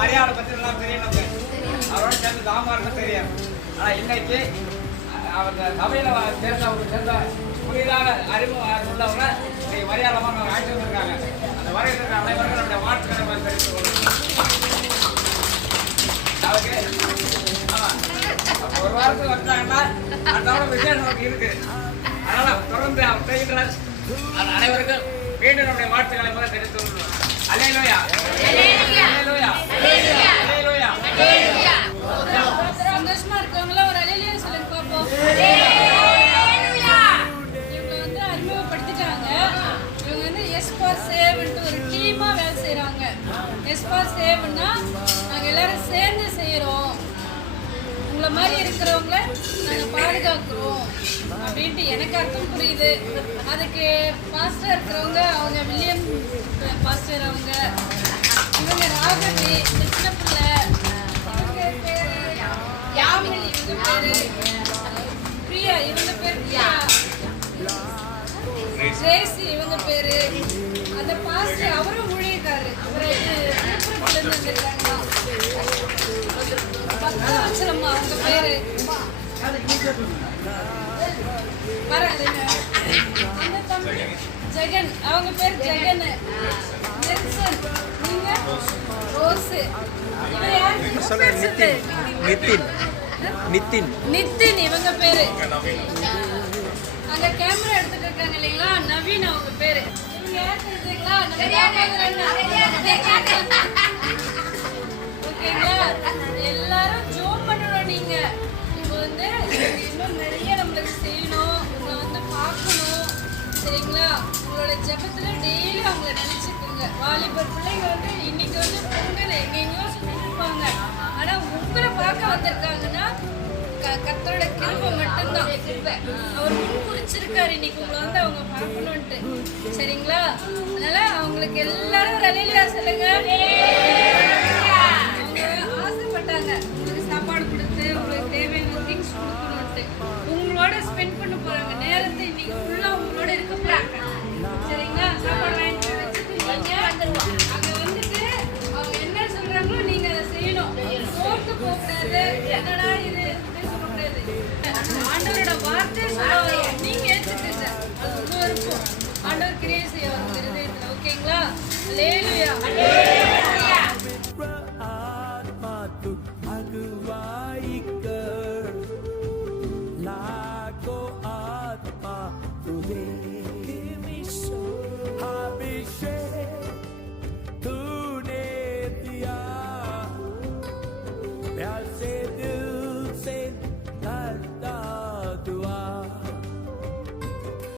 மரியாதை பத்தி எல்லாம் தெரியும் நமக்கு. அவரோட சேர்ந்து தாமாருக்கு தெரியும். ஆனா இன்னைக்கு அவங்க சபையில சேர்ந்த புதிதாக அறிமுகம் உள்ளவங்க இன்னைக்கு மரியாதமாக அவங்க ஆட்சி வந்திருக்காங்க. அந்த வரையறுக்கிற அனைவரும் நம்முடைய வாழ்த்துக்களை தெரிவித்துக் கொள்ளும். ஒரு வாரத்துக்கு வந்தாங்கன்னா அதோட விஷயம் நமக்கு இருக்கு. அதனால தொடர்ந்து அவர் செய்கின்ற அனைவருக்கும் மீண்டும் நம்முடைய வாழ்த்துக்களை முதல் தெரிவித்துக் கொள்ளும். அல்லேலூயா, அல்லேலூயா, அல்லேலூயா. சந்தோஷமா இருக்கவங்கள ஒரு அல்லேலூயா சொல்லுங்க பாப்போம். இவங்க வந்து அறிமுகப்படுத்திட்டாங்க. இவங்க வந்து எஸ் ஃபார் சேவ்ன்ட்டு ஒரு டீமா வேலை செய்யறாங்க. எஸ் ஃபார் சேவ்னா நாங்க எல்லாரும் சேர்ந்து செய்யறோம், உங்களை மாதிரி இருக்கிறவங்கள நாங்க பாதுகாக்கிறோம் அப்படின்ட்டு எனக்கு அர்த்தம் புரியுது. அதுக்கு பாஸ்டர் இருக்கிறவங்க அவங்க வில்லியம் பாஸ்டர், அவங்க இவங்க ராகவி, சின்ன பிள்ளை, யாமினி இவங்க பேரு, பிரியா இவங்க பேர், பிரியா கிரேசி இவங்க பேரு. அந்த பாஸ்டர் அவரும் ஊழியக்காரரு, அவரு விழுப்புரத்துல இருந்து வந்திருக்காங்க. பக்தவச்சலம்மா அவங்க பேரு. அந்த தம்பி ஜெகன், அவங்க பேர் ஜெகன். நெல்சன், நீங்க ரோஸ். நித்தின் இவங்க பேரு. அங்க கேமரா எடுத்துட்டு இருக்காங்க இல்லைங்களா, நவீன் அவங்க பேரு. இவங்க யார் தெரியுங்களா? ஓகேங்களா? எல்லாரும் ஜோம் பண்ணணும். நீங்க இப்போ வந்து இன்னும் நிறைய நம்மளுக்கு செய்யணும், உங்களை வந்து பார்க்கணும், சரிங்களா? உங்களோட ஜெபத்துல டெய்லி அவங்கள நினைச்சுக்கோங்க. வாலிபர் பிள்ளைங்க வந்து இன்னைக்கு வந்து பொங்கல் எங்கெங்கயோ சுத்திட்டு இருப்பாங்க, ஆனா உங்களை பார்க்க வந்திருக்காங்கன்னா கர்த்தரோட கிருபை மட்டும்தான். அவர் முன் குறிச்சிருக்காரு இன்னைக்கு உங்களை வந்து அவங்க பார்க்கணும்ட்டு, சரிங்களா? அதனால அவங்களுக்கு எல்லாரும் ஒரு அல்லேலூயா சொல்லுங்க. அவங்க ஆசைப்பட்டாங்க உங்களுக்கு சாப்பாடு கொடுத்து உங்களுக்கு தேவையான திங்ஸ் கொடுக்கணும்ட்டு. உங்களோட ஸ்பெண்ட் பண்ண போறாங்க நேரத்தை, இன்னைக்கு ஃபுல்லா உங்களோட இருக்க போறாங்க, சரிங்களா? சாப்பாடு வாங்கிட்டு வச்சுருக்கீங்க. அங்க வந்துட்டு அவங்க என்ன சொல்றாங்களோ நீங்க அதை செய்யணும். சோர்ந்து போகக்கூடாது, என்னடா இது சொல்லக்கூடாது. ஆண்டவரோட வார்த்தை சொல்லுவாங்க, நீங்க ஏற்றுக்கங்க. அது உங்க விருப்பம். ஆண்டவர் கிரியை செய்ய வரும் இருதயத்துல. ஓகேங்களா? அல்லேலூயா, அல்லேலூயா. I'll say